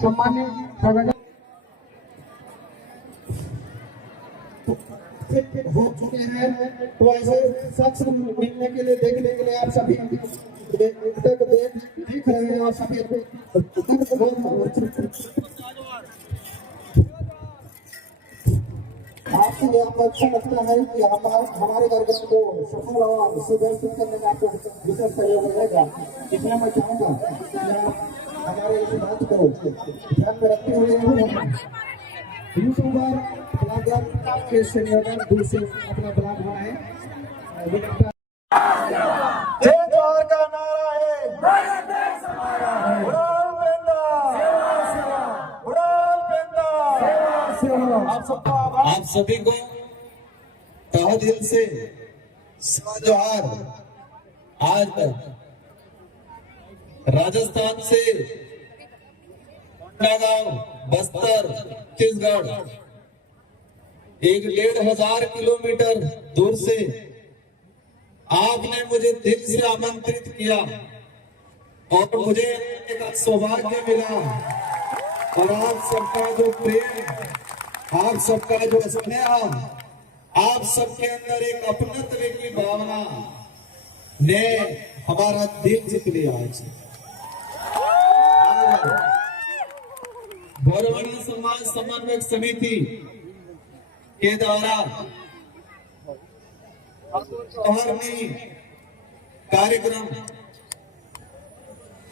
सम्मानित हो चुके हैं, तो ऐसे शख्स मिलने के लिए, देखने के लिए आप सभी देख रहे हैं और सभी आपसे ये आपको अच्छा लगता है कि हमारे कार्यक्रम को सफल और सुव्यवस्थित करने में आपको विशेष सहयोग रहेगा। इसलिए मैं चाहूँगा कि आप हमारे इस बात को ध्यान में रखते हुए यूट्यूबर ब्लॉगर के संयोजन दूर से अपना ब्लॉग बनाए। जय जवाहर का नारा है, आप सभी को तहे दिल से जोहार। आज राजस्थान से गांव बस्तर छत्तीसगढ़ 1,500 किलोमीटर दूर से आपने मुझे दिल से आमंत्रित किया और मुझे एक सौभाग्य मिला। और आप सबका जो प्रेम, आप सबका जो स्नेह, आप सबके अंदर एक अपनत्व की भावना ने हमारा दिल जीत लिया। गौरवनीय समाज समन्वय समिति के द्वारा कार्यक्रम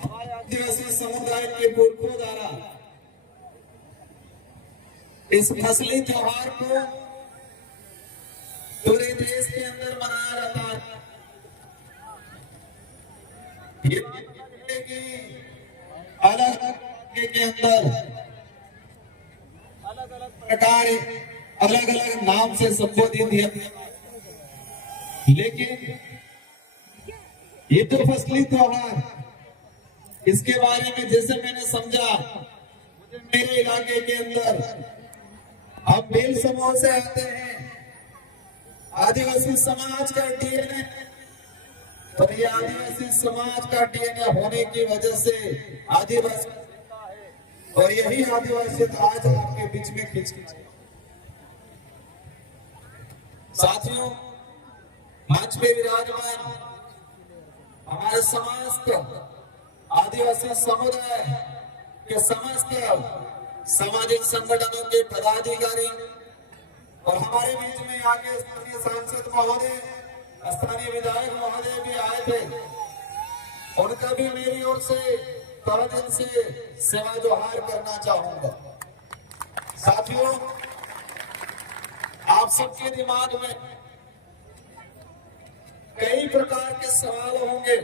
हमारे आदिवासी समुदाय के पुरखों द्वारा इस फसली त्योहार को पूरे देश के अंदर मनाया जाता है। ये अलग के अंदर अलग अलग प्रकार, अलग अलग नाम से संबोधित है, लेकिन ये तो फसली त्योहार, इसके बारे में जैसे मैंने समझा, मेरे इलाके के अंदर हम बेल समूह से आते हैं, आदिवासी समाज का डीएनए, और ये आदिवासी समाज का डीएनए होने की वजह से आदिवासी, और यही आदिवासी आज आपके बीच में खिंच साथियों, मंच पे विराजमान हमारे समाज का आदिवासी समुदाय के समस्त सामाजिक संगठनों के पदाधिकारी और हमारे बीच में आगे स्थानीय सांसद महोदय, स्थानीय विधायक महोदय भी आए थे। उनका भी मेरी ओर से तहे दिल से सेवा जोहार करना चाहूंगा। साथियों, आप सबके दिमाग में कई प्रकार के सवाल होंगे।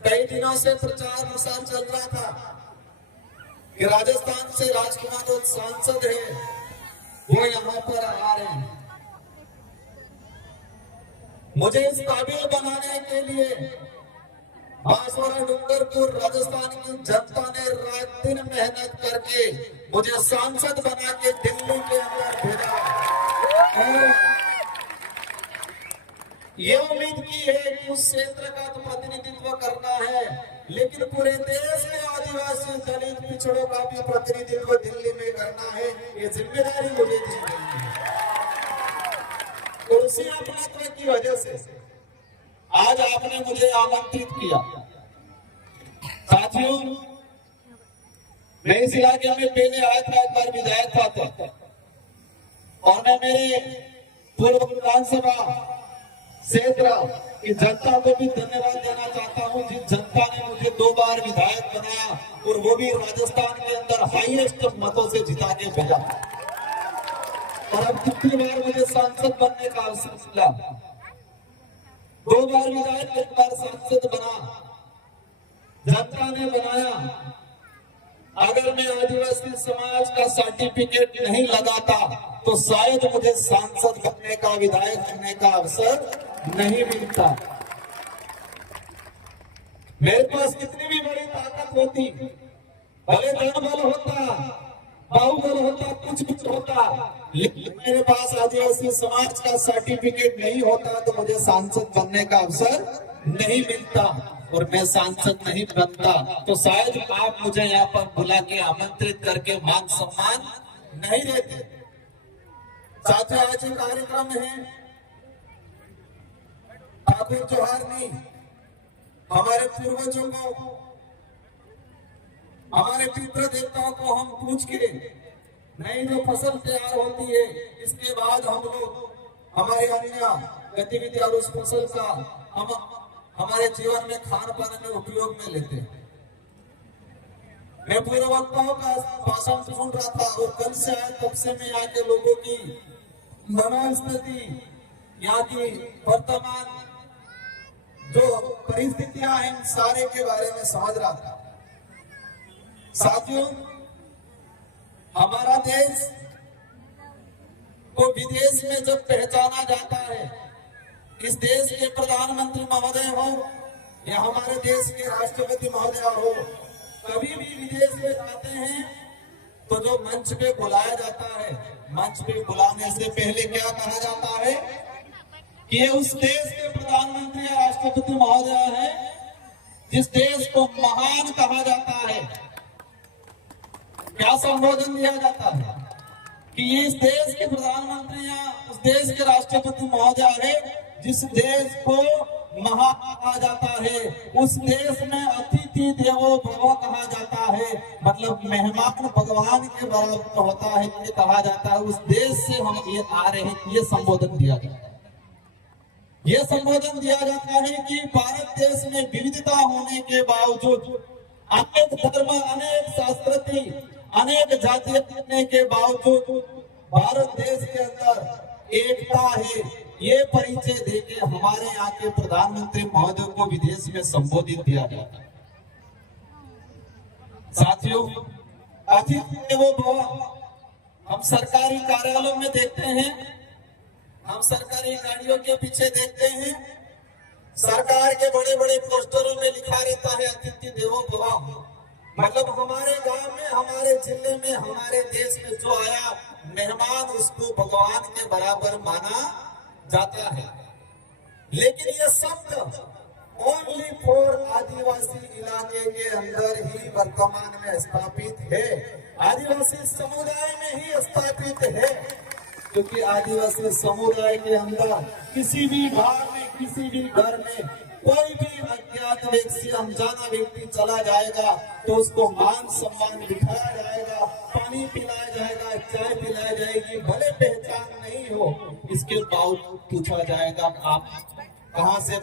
कई दिनों से प्रचार प्रसार चल रहा था कि राजस्थान से राजकुमार जो सांसद है वो यहाँ पर आ रहे हैं। मुझे इस काबिल बनाने के लिए बांसवाड़ा डूंगरपुर राजस्थान की जनता ने रात दिन मेहनत करके मुझे सांसद बना के दिल्ली के अंदर भेजा और ये उम्मीद की है कि उस क्षेत्र का तो प्रतिनिधित्व करना है, लेकिन पूरे देश के आदिवासी दलित पिछड़ों का भी प्रतिनिधित्व दिल्ली में करना है। ये जिम्मेदारी मुझे दी गई है। कुर्सी अपनत्व की वजह से आज आपने मुझे आमंत्रित किया। साथियों, मैं इस इलाके में पहले आया था, एक बार विधायक था और मैं मेरे पूर्व विधानसभा क्षेत्र की जनता को भी धन्यवाद देना चाहता हूं, जिस जनता ने मुझे 2 बार विधायक बनाया और वो भी राजस्थान के अंदर हाईएस्ट मतों से जिता के भेजा। और अब 3 बार मुझे सांसद बनने का अवसर मिला। 2 बार विधायक, 1 बार सांसद बना, जनता ने बनाया। अगर मैं आदिवासी समाज का सर्टिफिकेट नहीं लगाता तो शायद मुझे सांसद बनने का, विधायक बनने का अवसर नहीं मिलता। मेरे पास कितनी भी बड़ी ताकत होती, भले धन बल होता, बाहुबल होता, कुछ होता, लेकिन मेरे पास आदिवासी समाज का सर्टिफिकेट नहीं होता तो मुझे सांसद बनने का अवसर नहीं मिलता और मैं सांसद नहीं बनता तो शायद आप मुझे यहाँ पर बुला के आमंत्रित करके मान सम्मान नहीं देते। साथियों, आज ये कार्यक्रम है ठाकुर जवाहरनी हमारे पूर्वजों को, हमारे पितृ देवताओं को हम पूछ के नई जो फसल तैयार होती है इसके बाद हम लोग हमारे अन्य गतिविधि और उस फसल का हम हमारे जीवन में खान पान में उपयोग में लेते हैं। मैं पूर्व वक्ताओं का भाषण सुन रहा था और कल से आए तब से मैं यहाँ के लोगों की मनोस्थिति, यहाँ की वर्तमान जो परिस्थितियां हैं सारे के बारे में समझ रहा था। साथियों, हमारा देश को विदेश में जब पहचाना जाता है, इस देश के प्रधानमंत्री महोदय हो या हमारे देश के राष्ट्रपति महोदय हो, कभी भी विदेश में जाते हैं तो जो मंच पे बुलाया जाता है, मंच पे बुलाने से पहले क्या कहा जाता है कि ये उस देश के प्रधानमंत्री या राष्ट्रपति महोदय है जिस देश को महान कहा जाता है। क्या संबोधन दिया जाता है कि ये इस देश के प्रधानमंत्री या उस देश के राष्ट्रपति महोदय है जिस देश को महान कहा जाता है, उस देश में अतिथि देवो भव कहा जाता है, मतलब मेहमान भगवान के बराबर होता है ये कहा जाता है। उस देश से हम ये आ रहे हैं, ये संबोधन दिया जाता है। ये संबोधन दिया जाता है कि भारत देश में विविधता होने के बावजूद, अनेक धर्म, अनेक संस्कृति, अनेक जातियां होने के बावजूद भारत देश के अंदर एकता है, ये परिचय देके हमारे यहाँ के प्रधानमंत्री महोदय को विदेश में संबोधित किया जाता है। साथियों, अतिथि देवो भव हम सरकारी कार्यालयों में देखते हैं, हम सरकारी गाड़ियों के पीछे देखते हैं, सरकार के बड़े बड़े पोस्टरों में लिखा रहता है अतिथि देवो भव। मतलब हमारे गांव में, हमारे जिले में, हमारे देश में जो आया मेहमान उसको भगवान के बराबर माना जाता है। लेकिन ये शब्द ओनली फॉर आदिवासी इलाके के अंदर ही वर्तमान में स्थापित है, आदिवासी समुदाय में ही स्थापित है, क्योंकि आदिवासी समुदाय के अंदर किसी भी गांव में, किसी भी घर में कोई भी अज्ञात व्यक्ति, अनजाना व्यक्ति चला जाएगा तो उसको मान सम्मान दिखाया जाएगा, पानी पिलाया जाएगा, चाय पिलाई जाएगी, भले पहचान नहीं हो इसके बावजूद पूछा जाएगा आप कहां से